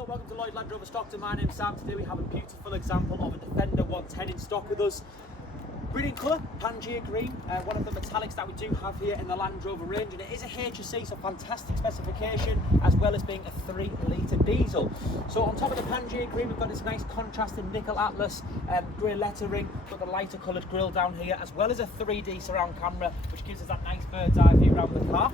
Hello, welcome to Lloyd Land Rover Stockton. My name's Sam. Today we have a beautiful example of a Defender 110 in stock with us. Brilliant colour, Pangea Green, one of the metallics that we do have here in the Land Rover range, and it is a HSE, so fantastic specification, as well as being a 3-litre diesel. So on top of the Pangea Green, we've got this nice contrasting nickel atlas grey lettering, got the lighter coloured grille down here, as well as a 3D surround camera, which gives us that nice bird's eye view around the car.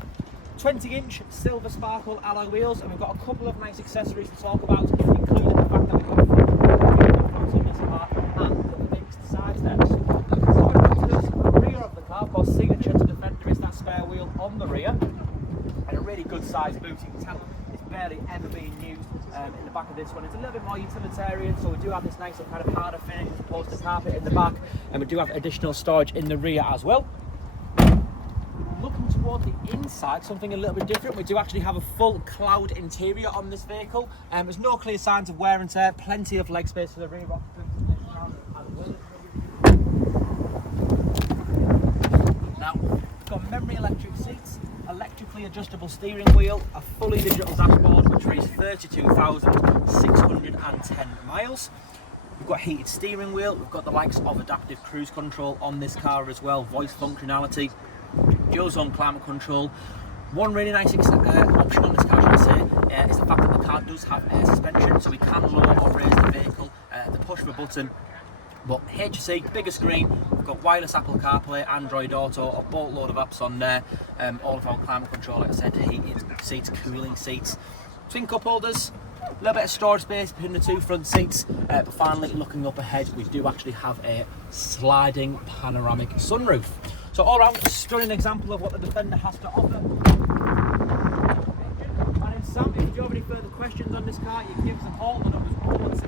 20-inch silver sparkle alloy wheels, and we've got a couple of nice accessories to talk about, including the fact that we've got front on this car and the fixed side steps. So the rear of the car, of course, signature to Defender is that spare wheel on the rear, and a really good size boot. You can tell it's barely ever being used in the back of this one. It's a little bit more utilitarian, so we do have this nice and kind of harder finish as opposed to carpet in the back, and we do have additional storage in the rear as well. Looking toward the inside, something a little bit different. We do actually have a full cloud interior on this vehicle. There's no clear signs of wear and tear, plenty of leg space for the rear occupants. Now, we've got memory electric seats, electrically adjustable steering wheel, a fully digital dashboard which reads 32,610 miles. We've got heated steering wheel, we've got the likes of adaptive cruise control on this car as well, voice functionality, dual zone climate control. One really nice option on this car, I should say, is the fact that the car does have air suspension, so we can lower or raise the vehicle at the push of a button. But HSE, bigger screen, we've got wireless Apple CarPlay, Android Auto, a boatload of apps on there, all of our climate control, like I said, heated seats, cooling seats, twin cup holders, a little bit of storage space between the two front seats, but finally looking up ahead, we do actually have a sliding panoramic sunroof. So all around, a stunning example of what the Defender has to offer. My name's Sam. If you do have any further questions on this car, you can give us a call. The number's 017